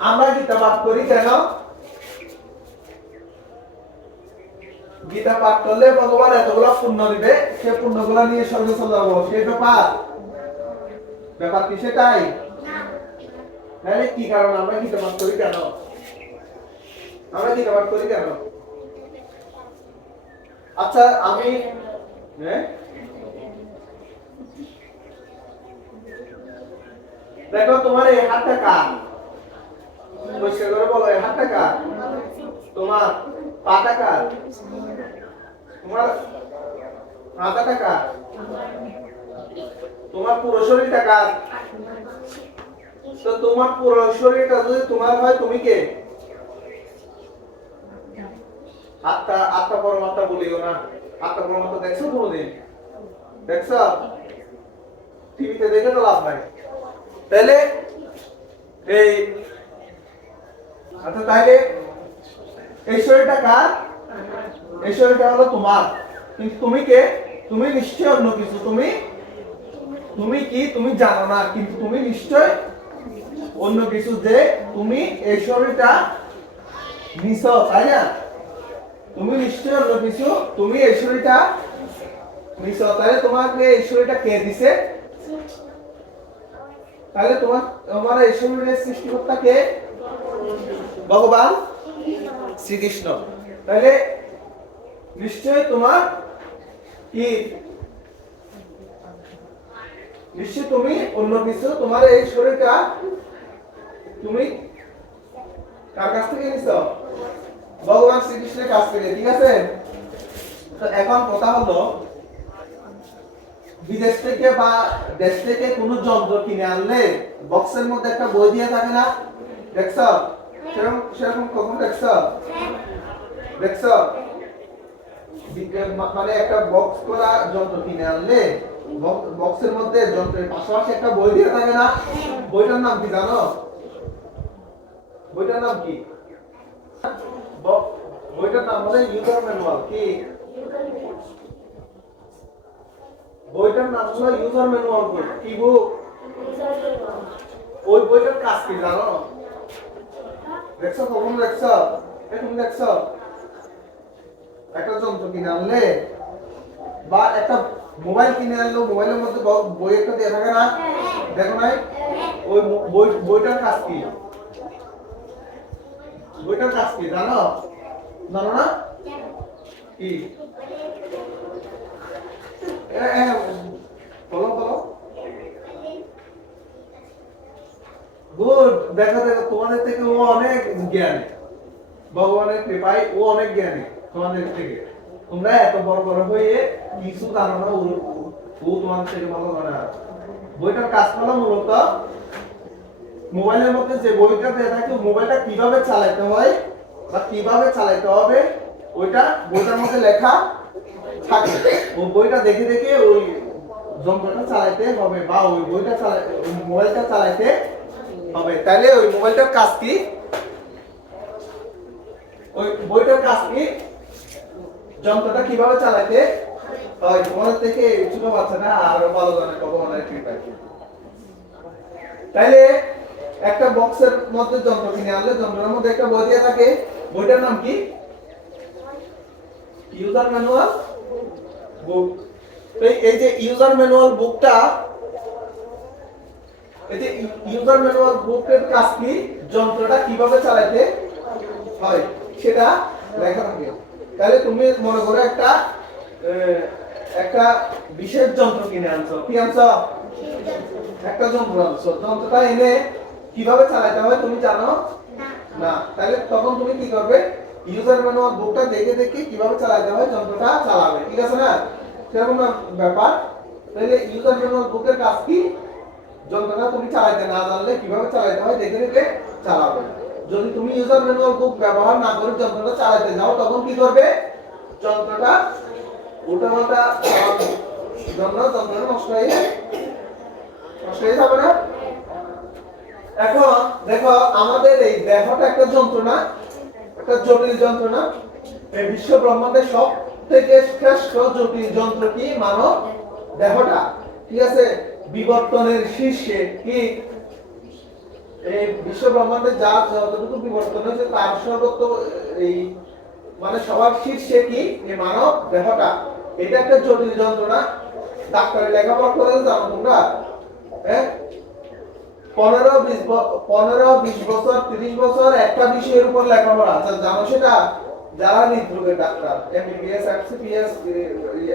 আমরা গীতা পাঠ করি কেন? গীতা পাঠ করলে ভগবান এতগুলো পুণ্য দিবে, সে পুণ্যগুলো নিয়ে স্বর্গে চলে যাব। সেই ব্যাপার। ব্যাপার কি সেটাই? তাহলে কি কারণ? আমরা গীতা পাঠ করি কেন? আমরা গীতা পাঠ করি কেন? আচ্ছা আমি হ্যাঁ? দেখো, তোমার এই হাতটা কার? পরিষ্কার করে? বলো এই হাতটা তোমার পুরো শরীরটা যদি তোমার হয় তুমি কে? আত্মা আত্মা পরমাত্মা বলিও না আত্মা পরমাত্মা দেখছ কোনোদিন? দেখছ? টিভিতে দেখে তো লাভ নাই। তাহলে, এই আচ্ছা তাহলে এই শরীরটা কার? এই শরীরটা হলো তোমার। কিন্তু তুমি কে? তুমি নিশ্চয় অন্য কিছু। তুমি তুমি কি? তুমি জানো না। কিন্তু তুমি নিশ্চয় অন্য কিছু যে তুমি এই শরীরটা নিছ, তাই না? তুমি নিশ্চয় অন্য কিছু। তুমি এই শরীরটা নিছ। তাহলে তোমাকে এই শরীরটা কে দিছে? তাহলে তোমার তোমার এই শরীরের সৃষ্টিকর্তা কে? ভগবান শ্রীকৃষ্ণ। তাহলে নিশ্চয় তোমার কি? নিশ্চয় তুমি অন্য কিছু? তোমার এই শরীরটা তুমি কার কাছ থেকে নিছ? ভগবান শ্রীকৃষ্ণের কাছ থেকে, ঠিক আছে? তো এখন কথা হলো, বিদেশ থেকে বা দেশ থেকে কোনো যন্ত্র কিনে আনলে বক্সের মধ্যে একটা বই দিয়ে থাকে না? দেখছ? সেরকম সেরকম দেখছ? দেখছ? মানে একটা বক্স করা যন্ত্র কিনে আনলে বক্সের মধ্যে যন্ত্রের পাশাপাশি একটা বই দিয়ে থাকে না? বইটার নাম কি জানো? বইটার নাম কি? বইটার নাম হলো ইউজার ম্যানুয়াল, কি? বইটার নাম হলো ইউজার ম্যানুয়াল বই, কি বুক ওই বইটার কাজ কি জানো? দেখছ কখন দেখছ এখন দেখছ একটা যন্ত্র কিনে আনলে বা একটা মোবাইল কিনে আনলো মোবাইলের মধ্যে বই একটা দিয়ে থাকে না? দেখো নাই? ওই বই বইটার কাজ কি? বইটার কাজ কি, জানো? জানো না? কি এ, এ, বলো বলো গুড, দেখো তোমাদের থেকে ও অনেক জ্ঞানী। ভগবানের ও অনেক জ্ঞানী তোমাদের থেকে। তোমরা এত বড় বড় হয়ে কিছু ও তোমাদের থেকে ভালো বইটার কাজ হলো মূলত মোবাইলের মধ্যে যে বইটা থাকে, মোবাইলটা কীভাবে চালাতে হয় বা কীভাবে চালাতে হবে, ওইটা বইটার মধ্যে লেখা থাকে। ও বইটা দেখে দেখে ওই যন্ত্রটা চালাতে হবে বা ওই বইটা চালা ওই মোবাইলটা চালাতে হবে। তাহলে ওই মোবাইলটার কাজ কি? ওই বইটার কাজ কি? যন্ত্রটা কীভাবে চালাতে হয়? তোমাদের থেকে ছোট বাচ্চাটা আরও ভালো জানে ভগবানের কৃপায় তাইলে একটা বক্সের মধ্যে যন্ত্র কিনে আনলে যন্ত্রের মধ্যে একটা বই দিয়ে থাকে। বইটার নাম কি? ইউজার ম্যানুয়াল বুক এই যে ইউজার ম্যানুয়াল বুকটা যে ইউজার ম্যানুয়াল বুকের কাজ কি? যন্ত্রটা কীভাবে চালাতে হয়? সেটা লেখা থাকে তাহলে তুমি মনে করো একটা একটা বিশেষ যন্ত্র কিনে আনছো। কি আনছো? একটা যন্ত্র আনছো। যন্ত্রটা এনে কীভাবে চালাতে হয় তুমি জানো? না। তাহলে তখন তুমি কি করবে? ইউজার ম্যানুয়াল বুকটা দেখে দেখে কীভাবে চালাতে হয় যন্ত্রটা চালাবে। ঠিক আছে না? সেরকম ব্যাপার। তাহলে ইউজার ম্যানুয়াল বুকের কাজ কি? যন্ত্রটা তুমি চালাতে না জানলে কীভাবে চালাতে হয় দেখে দেখে চালাবে। যদি তুমি ইউজার ম্যানুয়াল বুক ব্যবহার না করে যন্ত্রটা চালাতে যাও, তখন কি করবে? যন্ত্রটা উল্টাপাল্টা চালাবে। জন্য যন্ত্রটা নষ্ট হয়ে নষ্ট হয়ে যাবে না? এখন দেখো, আমাদের এই দেহটা একটা যন্ত্রণা, একটা জটিল যন্ত্রণা। এই বিশ্ব ব্রহ্মাণ্ডের সব থেকে শ্রেষ্ঠ জটিল যন্ত্র কি? মানব দেহটা। ঠিক আছে? বিবর্তনের শীর্ষে কি এই যা যতটুকু বিবর্তন হয়েছে, তার এই মানে সবার শীর্ষে কি? এই মানব দেহটা। এটা একটা জটিল যন্ত্রণা। ডাক্তারের করে জানো তোমরা। হ্যাঁ? পনেরো, বিশ পনেরো, বিশ বছর, তিরিশ বছর একটা বিষয়ের উপর লেখাপড়া। জানো সেটা? যারা হৃদরোগের doctor MBBS FCPS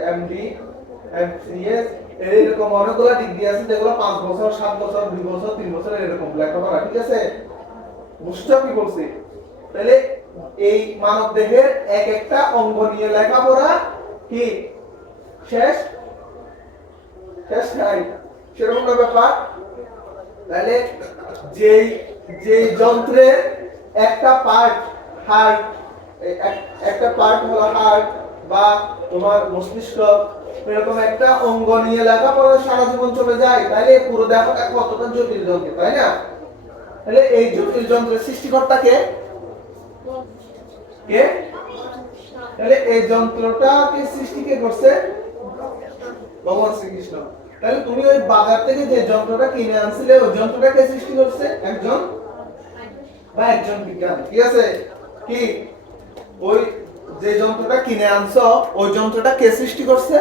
MD MCS এরকম অনেকগুলো ডিগ্রি আছে, যেগুলো পাঁচ বছর, সাত বছর, দুই বছর, তিন বছর, এরকম লেখাপড়া, ঠিক আছে? বুঝছ কি বলছি? তাহলে এই মানব দেহের এক একটা অঙ্গ নিয়ে লেখাপড়া কি? শেষ? শেষ নাই? সেরকম ব্যাপার? তাহলে যেই যেই যন্ত্রের একটা পার্ট হার্ট একটা পার্ট হলো হার্ট বা তোমার মস্তিষ্ক এরকম একটা অঙ্গ নিয়ে লেখাপড়া সারা জীবন চলে যায় তাহলে পুরো দেহটা কতটা জটিল যন্ত্র তাই না? তাহলে এই জটিল যন্ত্রের কে? তাহলে এই যন্ত্রটাকে সৃষ্টি কে করছে? ভগবান শ্রীকৃষ্ণ। তাহলে তুমি ওই বাজার থেকে যে যন্ত্রটা কিনে আনছিলে, ওই যন্ত্রটা কে সৃষ্টি করছে একজন? বা একজন বিজ্ঞানী, ঠিক আছে? কি? ওই যে যন্ত্রটা কিনে আনছো ওই যন্ত্রটা কে সৃষ্টি করছে?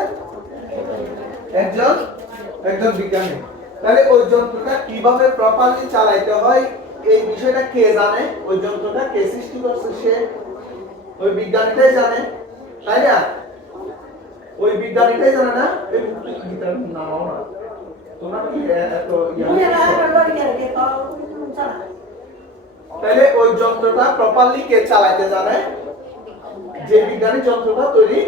একজন একজন বিজ্ঞানী। তাহলে ওই যন্ত্রটা কীভাবে প্রপারলি চালাইতে হয় এই বিষয়টা কে জানে? ওই যন্ত্রটা কে সৃষ্টি করছে সে? ওই বিজ্ঞানীটাই জানে তাই না? ওই বিজ্ঞানীটাই জানে না? এই গীতার নামও না। তোমরা কি এত তাহলে ওই যন্ত্রটা প্রপারলি কে চালাইতে জানে? যে বিজ্ঞানী যন্ত্রটা তৈরি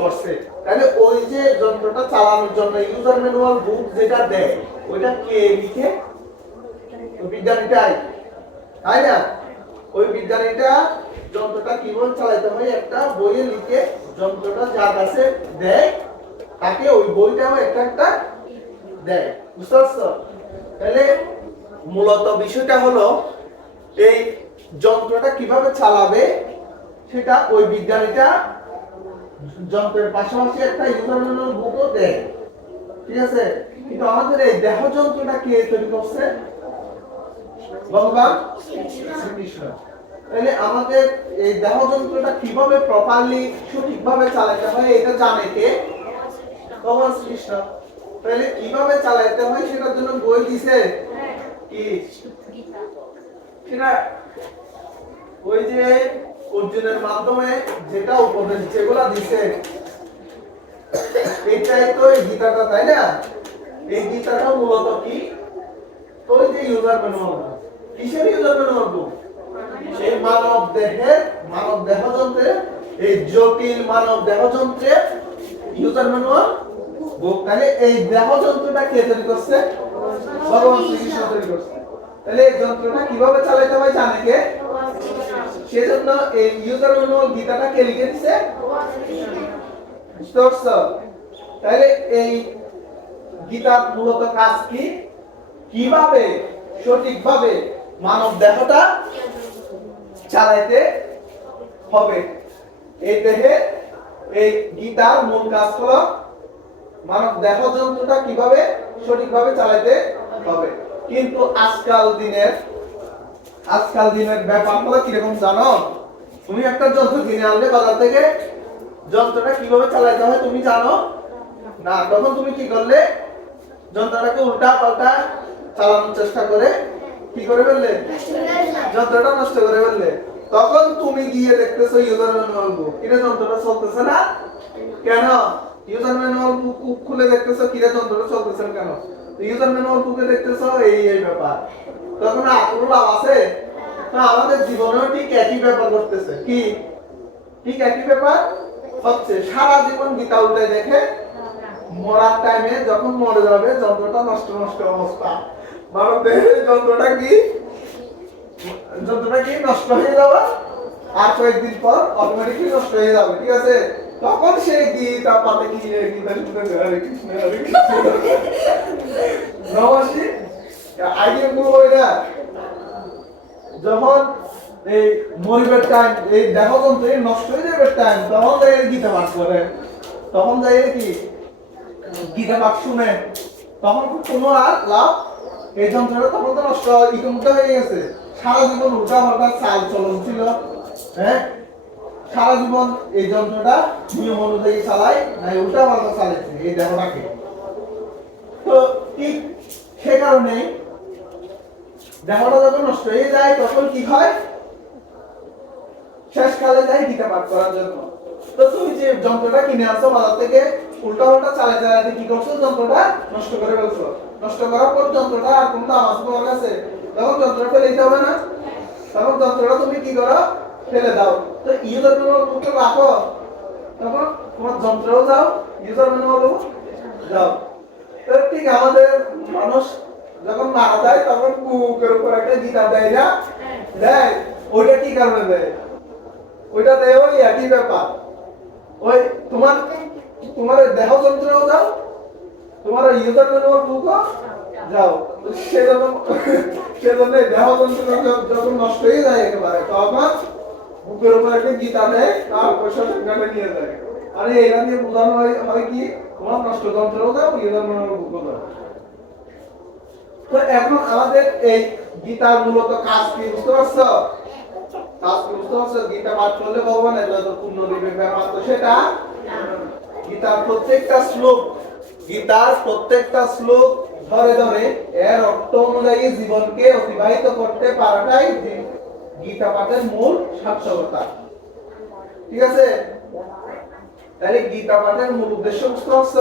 করছে। তাহলে ওই যে যন্ত্রটা চালানোর জন্য ইউজার ম্যানুয়াল বুক যেটা দেয়, ওইটা কে লিখে? বিজ্ঞানীটাই। তাই না? ওই বিজ্ঞানীটা যন্ত্রটা কীভাবে চালাতে হয়, একটা বইয়ে লিখে যন্ত্রটা যার কাছে দেয়, তাকে ওই বইটাও একটা একটা দেয়। বুঝতে পারছ? তাহলে মূলত বিষয়টা হলো, এই যন্ত্রটা কীভাবে চালাবে সেটা ওই বিজ্ঞানীটা যন্ত্রের পাশাপাশি একটা ইউজার বুকও দেয়। ঠিক আছে? কিন্তু আমাদের এই দেহ যন্ত্রটা কে তৈরি করছে? ভগবান? শ্রীকৃষ্ণ। তাহলে আমাদের এই দেহ যন্ত্রটা কীভাবে প্রপারলি সঠিকভাবে চালাতে হয় এটা জানে কে? ভগবান শ্রীকৃষ্ণ। তাহলে কীভাবে চালাতে হয় সেটার জন্য বই দিছে কি? সেটা ওই যে অর্জুনের মাধ্যমে যেটা উপদেশ যেগুলা দিছে, এটাই তো এই গীতাটা, তাই না? এই গীতাটা মূলত কি? ওই যে ইউজার ম্যানুয়াল কিসের ইউজার ম্যানুয়াল বুক সেই মানব দেহের, মানব দেহযন্ত্রের, এই জটিল মানব দেহযন্ত্রের ইউজার ম্যানুয়াল বুক তাহলে এই দেহযন্ত্রটা কে তৈরি করছে? ভগবান শ্রীকৃষ্ণ তৈরি করছে। তাহলে যন্ত্রটা কীভাবে চালাতে হয় জানে কে সেজন্য এই ইউজার ম্যানুয়াল গীতাটা কে লিখে দিছে? তাহলে এই গীতার মূলত কাজ কি? কীভাবে, সঠিকভাবে মানব দেহটা চালাইতে হবে? এই দেহে এই গীতার মূল কাজ হলো মানব দেহ যন্ত্রটা কীভাবে সঠিকভাবে চালাইতে হবে? কিন্তু আজকাল দিনের আজকাল দিনের ব্যাপার হলো কীরকম জানো? তুমি একটা যন্ত্র কিনে আনলে বাজার থেকে যন্ত্রটা কীভাবে চালাইতে হয় তুমি জানো? না, তখন তুমি কি করলে? যন্ত্রটাকে উল্টা পাল্টা চালানোর চেষ্টা করে কি করে ফেললে? যন্ত্রটা নষ্ট করে ফেললে। তখন তুমি গিয়ে দেখতেছো ইউজার ম্যানুয়াল বুক কিরে, যন্ত্রটা চলতেছে না? কেন? ইউজার ম্যানুয়াল বুক খুলে দেখতেছো, কিরে, যন্ত্রটা চলতেছে না কেন? ইউজার ম্যানুয়াল বুকে দেখতেছো, এই এই ব্যাপার। তখন কোনো আছে? তো আমাদের জীবনেও ঠিক একই ব্যাপার করতেছে কি? ঠিক একই ব্যাপার? হচ্ছে সারা জীবন গীতা উল্টে দেখে, মরার টাইমে যখন মরে যাবে, যন্ত্রটা নষ্ট নষ্ট অবস্থা। দেহের যন্ত্রটা কি? যন্ত্রটা কি? নষ্ট হয়ে যাবে আর কয়েকদিন পর অটোমেটিকলি নষ্ট হয়ে যাবে, ঠিক আছে? তখন সে গীতা পাতে কি গীতা শুনতে হরে কৃষ্ণ হরে কৃষ্ণ আইডিয়া গুলো এটা। যখন এই মরিবের টাইম এই এই নষ্ট হয়ে যাবে টাইম তখন যাই গীতা পাঠ করে। তখন যাই কি? গীতা পাঠ শুনে। তখন কোনো আর লাভ এই যন্ত্রটা তখন তো নষ্ট ইতিমধ্যে হয়ে গেছে। সারা জীবন উল্টা পাল্টা চাল চলন ছিল হ্যাঁ? সারা জীবন এই যন্ত্রটা নিয়ম অনুযায়ী চালায় না উল্টা পাল্টা চালাচ্ছে এই দেহটাকে। তো ঠিক সে কারণে দেহটা যখন নষ্ট হয়ে যায়, তখন কি হয়? শেষকালে যায় গীতা পাঠ করার জন্য। তো তুমি যে যন্ত্রটা কিনে আনছো বাজার থেকে, উল্টা পাল্টা চালাতে চালাতে কি করছ? যন্ত্রটা নষ্ট করে ফেলছো। নষ্ট করার পর যন্ত্রটা আর কোনো দাম আছে তোমার কাছে? তখন যন্ত্রটা ফেলে দিতে হবে না। তখন যন্ত্রটা তুমি কি করো? ফেলে দাও। তো ইউজার ম্যানুয়াল বুকটা রাখো। তখন তোমার যন্ত্রও যাও ইউজার ম্যানুয়াল যাও। তো ঠিক আমাদের মানুষ যখন মারা যায়, তখন বুকের উপর একটা গীতা দেয় না? দেয়। ওইটা কি কারণে দেয়? ওইটা দেয় ওই একই ব্যাপার। ওই তোমার তোমার দেহ যন্ত্রেও যাও, তোমার ইউজার ম্যানুয়াল বুকও যাও। সেজন্য সেজন্য দেহ যন্ত্র যখন নষ্ট হয়ে যায় একেবারে তখন বুকের উপর একটা গীতা দেয় তার পয়সা সেখানে নিয়ে যায়। আরে এটা দিয়ে বোঝানো হয় হয় কি? তোমার নষ্ট যন্ত্রও যাও ইউজার ম্যানুয়াল বুকও যাও তো এখন আমাদের এই গীতার মূলত কাজ কি, বুঝতে পারছ? কাজ কি, বুঝতে পারছ? গীতা পাঠ করলে ভগবানের যত পূর্ণ দিবে ব্যাপার তো সেটা। গীতার প্রত্যেকটা শ্লোক, গীতার প্রত্যেকটা শ্লোক ধরে ধরে, এর অর্থ অনুযায়ী জীবনকে অতিবাহিত করতে পারাটাই গীতা পাঠের মূল সার্থকতা ঠিক আছে? তাহলে গীতা পাঠের মূল উদ্দেশ্য বুঝতে পারছ?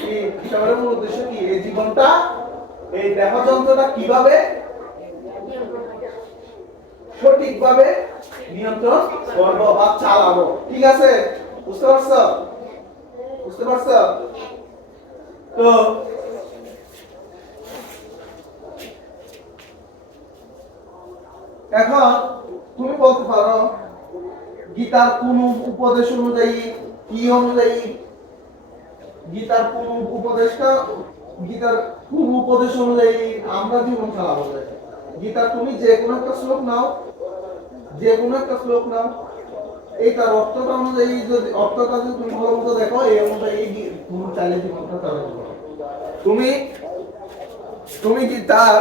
কি গীতা পাঠের মূল উদ্দেশ্য কি? এই জীবনটা, এই দেহ যন্ত্রটা কীভাবে সঠিকভাবে নিয়ন্ত্রণ করব বা চালাবো? ঠিক আছে? বুঝতে পারছ? বুঝতে পারছ? তো এখন তুমি বলতে পারো, গীতার কোন উপদেশ অনুযায়ী, কি অনুযায়ী গীতার কোন উপদেশটা, গীতার কোন উপদেশ অনুযায়ী আমরা জীবন চালাবো? গীতার তুমি যে কোনো একটা শ্লোক নাও, যে কোনো একটা শ্লোক নাও। এই তার অর্থটা অনুযায়ী যদি, অর্থটা যদি তুমি ভালো মতো দেখো, এই অনুযায়ী তুমি চাইলে জীবনটা চালাতে তুমি তুমি গীতার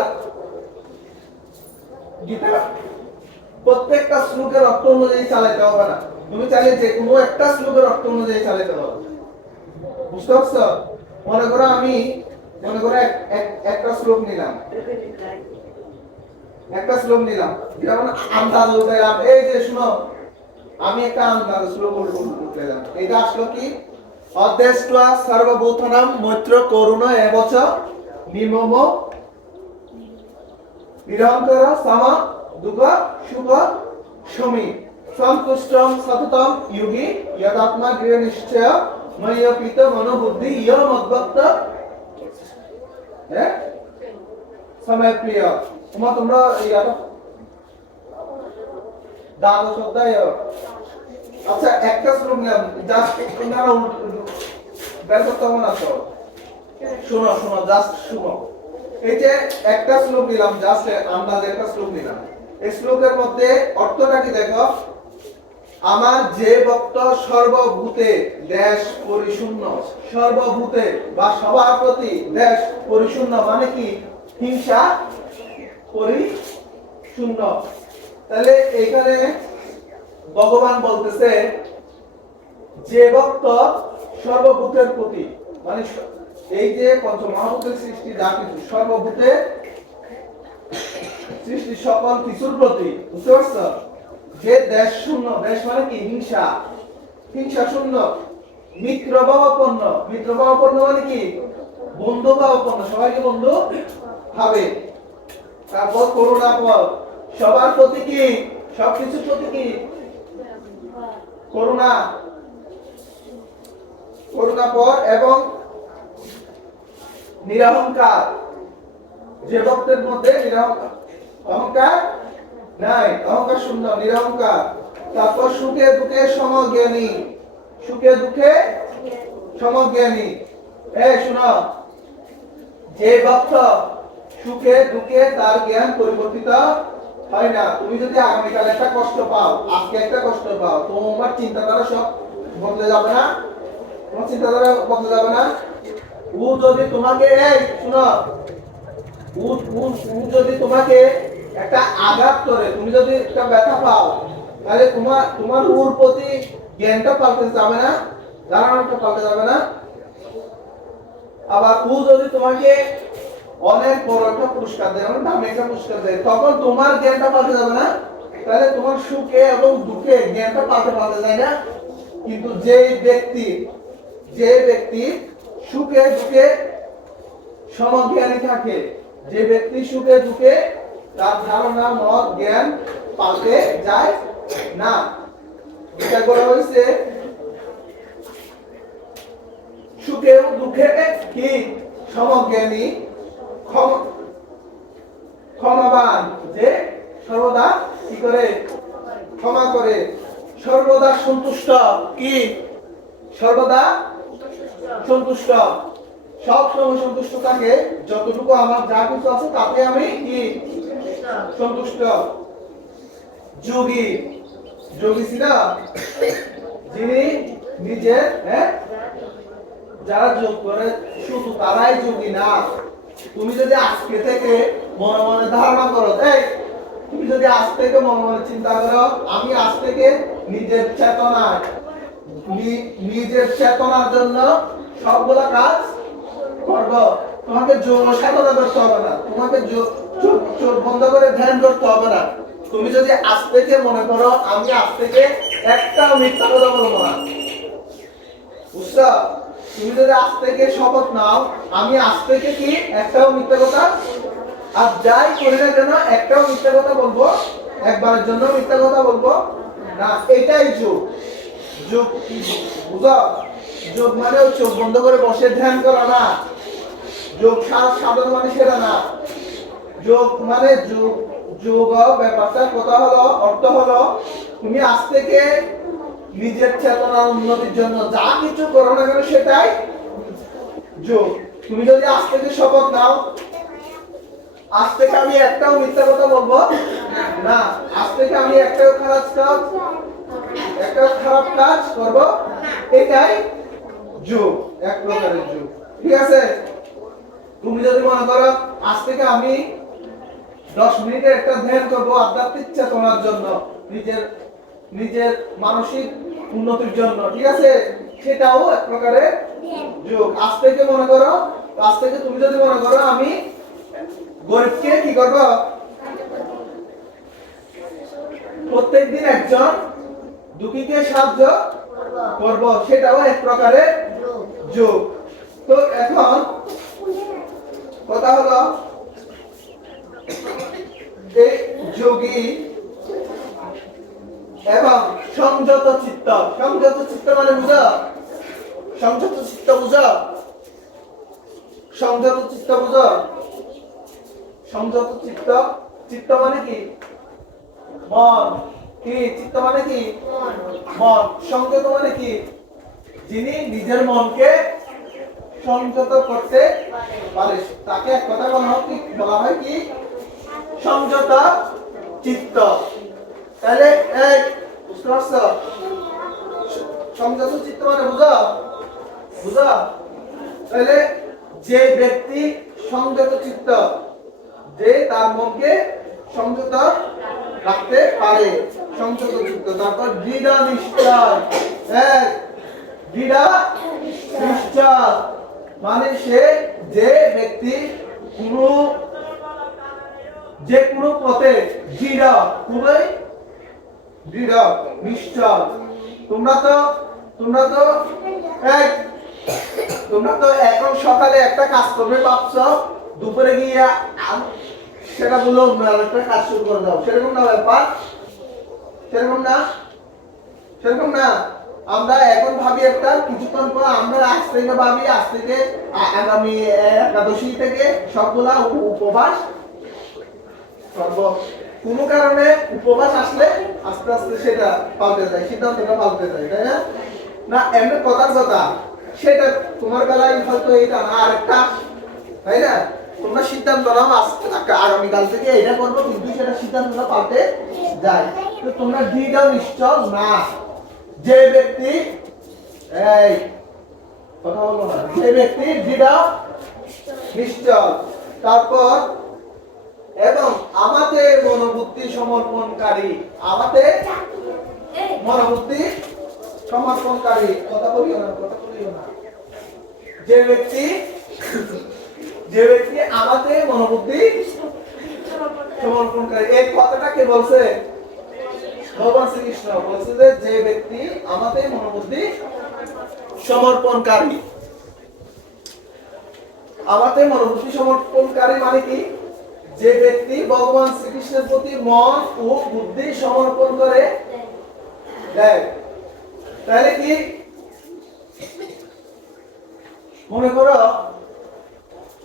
গীতা? প্রত্যেকটা শ্লোকের অর্থ অনুযায়ী চালাতে হবে না। তুমি চাইলে যে কোনো একটা শ্লোকের অর্থ অনুযায়ী চালাতে পারো। বুঝতে পারছ? মনে করো আমি, মনে করো এক- এক- একটা শ্লোক নিলাম। একটা শ্লোক নিলাম। যেমন আন্দাজ উঠাইলাম। এই যে শুনো, আমি একটা আন্দাজ শ্লোক উঠাইলাম। এটা আসলো কি? অদ্দেষ্ট্বা সর্বভূতানাম মৈত্র করুণ এবচ নিমম নিরন্তর সম দুঃখ সুখ সমী। সন্তুষ্টম সততম যোগী যদাত্মা গৃহ নিশ্চয়। ময়্যপিত মনোবুদ্ধি। ইয় মদ্ভক্ত। হ্যাঁ? সময় প্রিয়। তোমার তোমরা দাদা শব্দায় আচ্ছা একটা শ্লোক নিলাম জাস্ট তোমরা বের করতে না শোনো শোনো জাস্ট শোনো। এই যে একটা শ্লোক নিলাম জাস্ট আন্দাজ একটা শ্লোক নিলাম। এই শ্লোকের মধ্যে অর্থটা কি দেখো? আমার যে ভক্ত সর্বভূতে দেশ পরিশূন্য, সর্বভূতে বা সবার প্রতি দেশ পরিশূন্য মানে কি? হিংসা পরিশূন্য। তাহলে এখানে ভগবান বলতেছে, যে ভক্ত সর্বভূতের প্রতি মানে এই যে পঞ্চমহাভূতের সৃষ্টি যা কিছু, সর্বভূতে সৃষ্টি সকল কিছুর প্রতি, বুঝতে পারছ? যে দেশ শূন্য, দেশ মানে কি? হিংসা। হিংসা শূন্য। মিত্র ভাবাপন্ন মিত্র ভাবাপন্ন মানে কি? বন্ধু ভাবাপন্ন সবাইকে বন্ধু? ভাবে। তারপর করুণা পর সবার প্রতি কি? সবকিছুর প্রতি কি? করুণা। করুণা পর এবং নিরহংকার। যে ভক্তের মধ্যে অহংকার নাই, অহংকার শূন্য নিরহংকার। তারপর সুখে দুঃখে সমজ্ঞানী, সুখে দুঃখে সমজ্ঞানী। এ শুনো, যে ভক্ত সুখে দুঃখে তার জ্ঞান পরিবর্তিত হয় না, তুমি যদি আগামীকাল একটা কষ্ট পাও, আজকে একটা কষ্ট পাও, তোমার চিন্তাধারা সব বদলে যাবে না? তোমার চিন্তাধারা বদলে যাবে না? ও যদি তোমাকে, এই শুনো। ও যদি তোমাকে একটা আঘাত করে, তুমি যদি একটা ব্যথা পাও, তাহলে তোমার তোমার উর প্রতি জ্ঞানটা পাল্টে যাবে না, ধারণাটা পাল্টে যাবে না। আবার ও যদি তোমাকে অনেক বড় একটা পুরস্কার দেয়, অনেক দামি একটা পুরস্কার দেয়, তখন তোমার জ্ঞানটা পাল্টে যাবে না। তাহলে তোমার সুখে এবং দুঃখে জ্ঞানটা পাল্টে পাল্টে যায় না। কিন্তু যে ব্যক্তি যে ব্যক্তি সুখে দুঃখে সমজ্ঞানী থাকে। যে ব্যক্তি সুখে দুঃখে, তার ধারণা, মত, জ্ঞান পাল্টে যায় না। এটা করা হয়েছে সুখে দুঃখে কি? সমজ্ঞানী ক্ষম- ক্ষমাবান যে সর্বদা কি করে ক্ষমা করে সর্বদা সন্তুষ্ট কি সর্বদা সন্তুষ্ট সব সময় সন্তুষ্ট থাকে যতটুকু আমার যা কিছু আছে তাতে আমি কি? সন্তুষ্ট। যোগী। যোগী ছিল যিনি নিজের হ্যাঁ? যারা যোগ করে, শুধু তারাই যোগী না। তুমি যদি আজকে থেকে মনে মনে ধারণা করো, এই, তুমি যদি আজ থেকে মনে মনে চিন্তা করো, আমি আজ থেকে নিজের চেতনায় নি- নিজের চেতনার জন্য সবগুলা কাজ করব। তোমাকে সাধনা করতে হবে না। তোমাকে চোখ বন্ধ করে ধ্যান করতে হবে না। তুমি যদি আজ থেকে মনে করো, আমি আজ থেকে একটাও মিথ্যা কথা বলব না। বুঝছ? তুমি যদি আজ থেকে শপথ নাও, আমি আজ থেকে কি একটাও মিথ্যা কথা? আর যাই করি না কেন, একটাও মিথ্যা কথা বলব? একবারের জন্য মিথ্যা কথা বলব? না, এটাই যোগ। যোগ বুঝো? যোগ মানে চোখ বন্ধ করে বসে ধ্যান করা না। যোগ সা- সাধন মানে না। যোগ মানে যোগ যোগ ব্যাপারটা কথা হলো, অর্থ হলো, তুমি আজ থেকে নিজের চেতনার উন্নতির জন্য যা কিছু করো না কেন সেটাই যোগ। তুমি যদি আজ থেকে শপথ নাও, আজ থেকে আমি একটাও মিথ্যা কথা বলব না। আজ থেকে আমি একটাও খারাপ কাজ, একটাও খারাপ কাজ করব, এটাই যোগ, এক প্রকারের যোগ। ঠিক আছে? তুমি যদি মনে করো, আজ থেকে আমি দশ মিনিটের একটা ধ্যান করব আধ্যাত্মিক চেতনার জন্য, নিজের নিজের মানসিক উন্নতির জন্য, ঠিক আছে? সেটাও এক প্রকারের যোগ। আজ থেকে মনে করো, আজ থেকে তুমি যদি মনে করো, আমি গরিবকে কি করব? প্রত্যেকদিন একজন দুঃখীকে সাহায্য করব। সেটাও এক প্রকারের যোগ। তো এখন কথা হলো যোগী এবং সংযত চিত্ত। সংযত চিত্ত মানে বুঝা? সংযত চিত্ত বুঝা? সংযত চিত্ত বুঝা? সংযত চিত্ত চিত্ত মানে কি? মন। কি? চিত্ত মানে কি? মন। সংযত মানে কি? যিনি নিজের মনকে সংযত করতে পারে। তাকে এক কথা বলা হয় বলা হয় কি? সংযত চিত্ত। তাহলে এই বুঝতে সংযত চিত্ত মানে তাহলে যে ব্যক্তি সংযত চিত্ত, যে তার মনকে সংযত রাখতে পারে। সংযত চিত্ত, তারপর দৃঢ় নিশ্চয়। এক দৃঢ় নিশ্চয়। মানে সে যে ব্যক্তি কোনো, যে কোনো পথে খুবই দৃঢ় নিশ্চয় তোমরা তো তোমরা তো এক, তোমরা তো এখন সকালে একটা কাজ করবে ভাবছ, দুপুরে গিয়ে সেটা অন্য আরেকটা কাজ শুরু করে দাও। সেরকম না ব্যাপার? সেরকম না? সেরকম না? আমরা এখন ভাবি একটা, কিছুক্ষণ পর আমরা আজ থেকে ভাবি আজ থেকে আগামী একাদশী থেকে সবগুলা উপবাস। করব কোনো কারণে উপবাস আসলে আস্তে আস্তে সেটা পাল্টে যায়, সিদ্ধান্তটা পাল্টে যায়, তাই না? না, এমনি কথার কথা, সেটা তোমার বেলায় হয়তো এটা না, আরেকটা, তাই না? তোমরা সিদ্ধান্ত নাও, আজ- আগামীকাল থেকে এটা করব, কিন্তু সেটা সিদ্ধান্তটা পাল্টে যায়। তো তোমরা দৃঢ় নিশ্চল না। যে ব্যক্তি, এই, কথা বলো না, যে ব্যক্তি দৃঢ় নিশ্চল তারপর, এবং আমাদের মনোবুদ্ধি সমর্পণকারী, আমাদের মনোবুদ্ধি সমর্পণকারী, কথা বলিও না, কথা বলিও না। যে ব্যক্তি যে ব্যক্তি আমাদের মনোবুদ্ধি সমর্পণকারী, এই কথাটা কে বলছে? ভগবান শ্রীকৃষ্ণ বলছে যে যে ব্যক্তি আমাদের মনোবুদ্ধি সমর্পণকারী। আমাদের মনোবুদ্ধি সমর্পণকারী মানে কি? যে ব্যক্তি ভগবান শ্রীকৃষ্ণের প্রতি মন ও বুদ্ধি সমর্পণ করে, দেয়। তাহলে কি? মনে করো,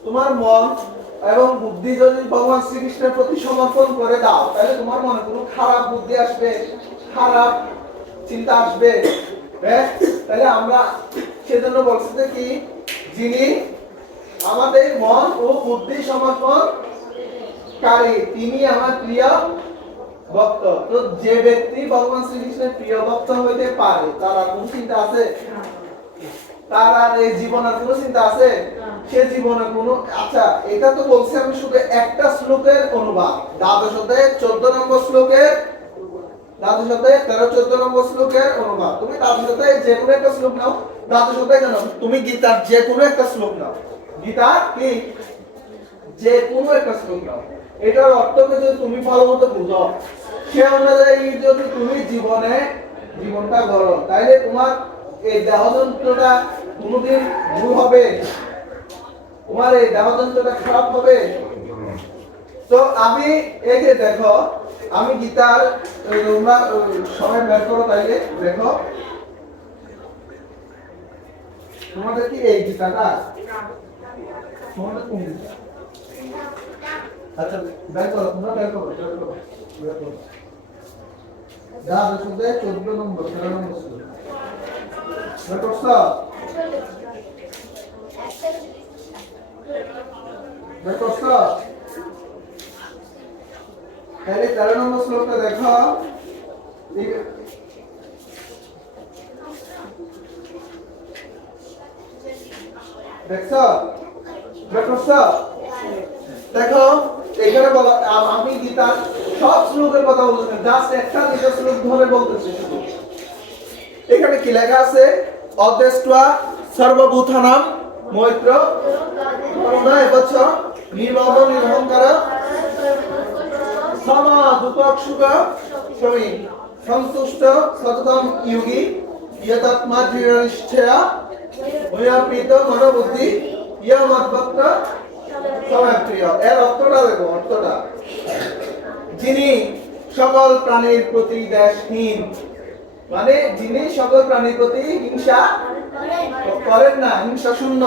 তোমার মন এবং বুদ্ধি যদি ভগবান শ্রীকৃষ্ণের প্রতি সমর্পণ করে দাও, তাহলে তোমার মনে কোনো খারাপ বুদ্ধি আসবে, খারাপ চিন্তা আসবে। তাহলে আমরা সেজন্য বলছি যে কি, যিনি আমাদের মন ও বুদ্ধি সমর্পণ কারী তিনি আমার প্রিয় ভক্ত। তো যে ব্যক্তি ভগবান শ্রীকৃষ্ণের প্রিয় ভক্ত হইতে পারে, তার কোন চিন্তা আছে? তার আর এই জীবনের কোনো চিন্তা আছে? সে জীবনে কোনো আচ্ছা এটা তো বলছি আমি শুধু একটা শ্লোকের অনুবাদ। দ্বাদশ অধ্যায়ে চোদ্দ নম্বর শ্লোকের দ্বাদশ অধ্যায়ে তেরো চোদ্দ নম্বর শ্লোকের অনুবাদ। তুমি দ্বাদশ অধ্যায়ে যে কোনো একটা শ্লোক নাও। দ্বাদশ অধ্যায়ে কেন? তুমি গীতার যে কোনো একটা শ্লোক নাও। গীতার কি? যে কোনো একটা শ্লোক নাও। এটার অর্থকে যদি তুমি ভালো মতো বুঝো। সে অনুযায়ী যদি তুমি জীবনে জীবনটা গড়ো তাইলে তোমার এই দেহযন্ত্রটা কোনোদিন দূর হবে। তোমার এই দেহযন্ত্রটা খারাপ হবে। তো আমি এই যে দেখো, আমি গীতার তোমরা সময় বের করো তাইলে, দেখো। তোমাদের কি এই গীতাটা? তোমাদের কোন আচ্ছা বের করো, তোমরা বের করো বের করো। বের করো যা শুধু চোদ্দ নম্বর, তেরো নম্বর তাহলে তেরো নম্বর শ্লোকটা দেখো। দেখছ করছ দেখো, এখানে বলা, আমি গীতার সব শ্লোকের কথা বলতেছি জাস্ট একটা দুটো শ্লোক ধরে বলতেছি। এখানে কি লেখা আছে? অদেষ্ট্বা সর্বভূতানাম মৈত্র। করুণা এবছ নির্মম নিরহংকার সমা, দুপক, সুখ, সমী। সন্তুষ্ট সততম যোগী। ইয়তাত্মা, দৃঢ়নিষ্ঠয়া। ময়া প্রীত মনোবুদ্ধি। ইয় মদ্ভক্ত যিনি সকল প্রাণীর প্রতি দেশহীন মানে যিনি সকল প্রাণীর প্রতি হিংসা করেন না, হিংসা শূন্য,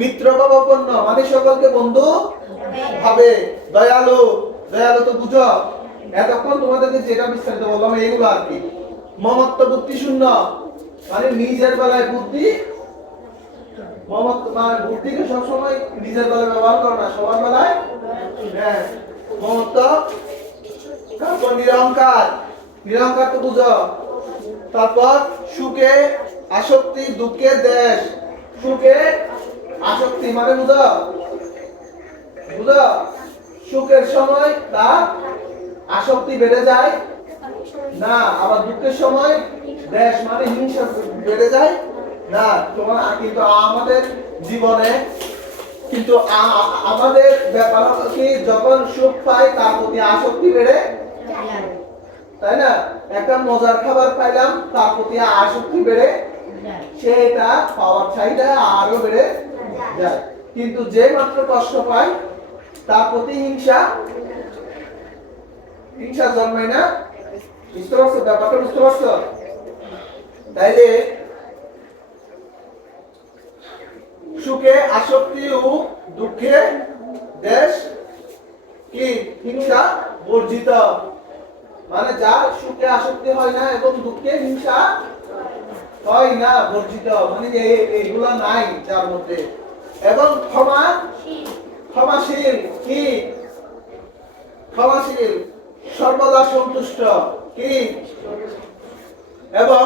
মিত্র ভাবাপন্ন মানে সকলকে বন্ধু ভাবে দয়ালু দয়ালু তো বুঝো। এতক্ষণ তোমাদেরকে যেটা বিস্তারিত বললাম এগুলো আর কি। মমত্ব, বুদ্ধি শূন্য মানে নিজের বেলায় বুদ্ধি মমত্ব মানে বুদ্ধিকে সবসময় নিজের বেলায় ব্যবহার করো না, সবার বেলায় হ্যাঁ। মমত্ব তারপর নিরহংকার। নিরহংকার তো বুঝো। তারপর সুখে আসক্তি, দুঃখে দেশ। সুখে আসক্তি মানে বুঝো? বুঝো? সুখের সময় তার আসক্তি বেড়ে যায়। না, আবার দুঃখের সময় দেশ মানে হিংসা বেড়ে যায়। না, তোমার, কিন্তু আমাদের জীবনে, কিন্তু আমাদের ব্যাপার কি, যখন সুখ পাই, তার প্রতি আসক্তি বেড়ে তাই না? একটা মজার খাবার পাইলাম, তার প্রতি আসক্তি বেড়ে সেটা পাওয়ার চাহিদা আরও বেড়ে যায়। কিন্তু যে মাত্র কষ্ট পায় তার প্রতি হিংসা হিংসা জন্মায় না। বুঝতে পারছ? ব্যাপারটা বুঝতে পারছ? তাইলে সুখে, আসক্তি ও দুঃখে দেশ কি? হিংসা বর্জিত। মানে যার সুখে, আসক্তি হয় না এবং দুঃখে হিংসা হয় না, বর্জিত। মানে যে এইগুলা নাই যার মধ্যে। এবং ক্ষমা, ক্ষমাশীল কি? ক্ষমাশীল, সর্বদা সন্তুষ্ট কি? এবং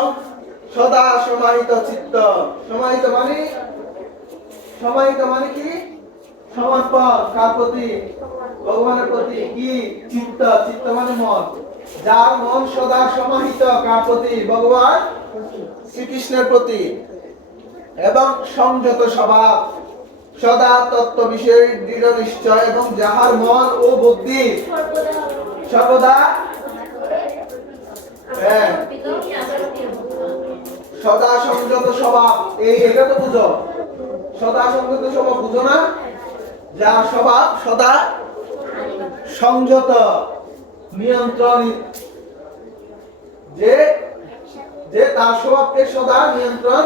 সদা সমাহিত চিত্ত। সমাহিত মানে সমাহিত মানে কি? কার প্রতি? ভগবানের প্রতি। কি? চিত্ত মানে মন। যার মন সদা সমাহিত, কার প্রতি? ভগবান শ্রীকৃষ্ণের প্রতি। এবং সংযত সদা তত্ত্ব দৃঢ় নিশ্চয় এবং যাহার মন ও বুদ্ধি সর্বদা হ্যাঁ। সদা সংযত স্বভাব। এই এটা তো বুঝো। সদা সংযত স্বভাব বুঝো না যার স্বভাব সদা সংযত নিয়ন্ত্রণ। যে যে তার স্বভাবকে সদা নিয়ন্ত্রণ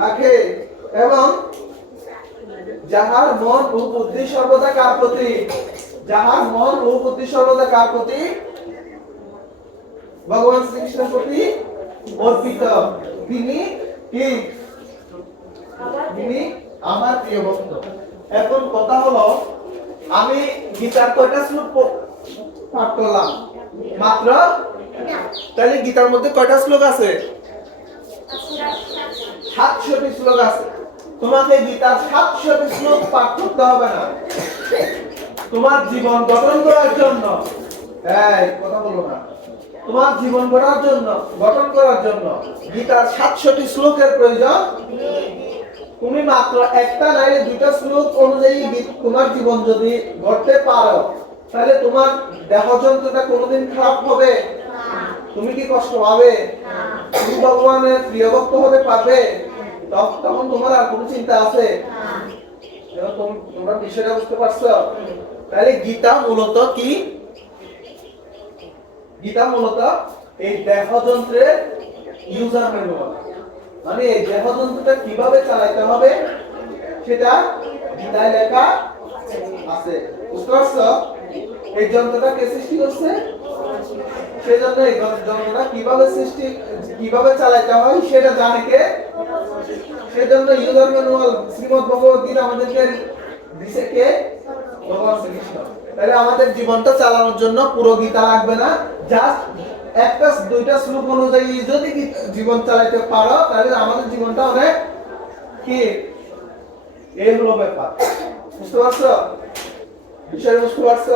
রাখে এবং যাহার মন ও বুদ্ধি সর্বদা কার প্রতি? যাহার মন ও বুদ্ধি সর্বদা কার প্রতি? ভগবান শ্রীকৃষ্ণের প্রতি অর্পিত। তিনি কি? আমার প্রিয় ভক্ত এখন কথা হলো, আমি গীতার কয়টা শ্লোক পাঠ করলাম? মাত্র? তাহলে গীতার মধ্যে কয়টা শ্লোক আছে? সাতশোটি শ্লোক আছে। তোমাকে গীতার শ্লোক পাঠ করতে হবে না। তোমার জীবন গঠন করার জন্য। এই, কথা বলো না। তোমার জীবন গড়ার জন্য, গঠন করার জন্য গীতার সাতশোটি শ্লোকের প্রয়োজন? তুমি মাত্র একটা দুইটা শ্লোক অনুযায়ী তোমার জীবন যদি পারো, তাহলে তোমার দেহ যন্ত্রটা কোনোদিন খারাপ হবে? তুমি কি কষ্ট পাবে? তুমি ভগবানের প্রিয় ভক্ত হতে পারবে? তখন তোমার আর কোনো চিন্তা আছে? তোমরা বিষয়টা বুঝতে পারছ? তাহলে গীতা মূলত কি? গীতা মূলত এই দেহযন্ত্রের ইউজার ম্যানুয়াল মানে এই দেহযন্ত্রটা কীভাবে চালাইতে হবে সেটা গীতায় লেখা আছে। বুঝতে এই যন্ত্রটা কে সৃষ্টি করছে? সেই জন্য এই যন্ত্রটা কীভাবে সৃষ্টি কীভাবে চালাতে হয় সেটা জানে কে? সেজন্য ইউজার ম্যানুয়াল ভগবত গীতা আমাদেরকে দিছে কে? ভগবান শ্রীকৃষ্ণ। তাহলে আমাদের জীবনটা চালানোর জন্য পুরো গীতা লাগবে না, জাস্ট একটা দুইটা শ্লোক অনুযায়ী যদি জীবন চালাইতে পারো, তাহলে আমাদের জীবনটা অনেক কি? এই হলো ব্যাপার। বুঝতে পারছ? বিষয় বুঝতে পারছ?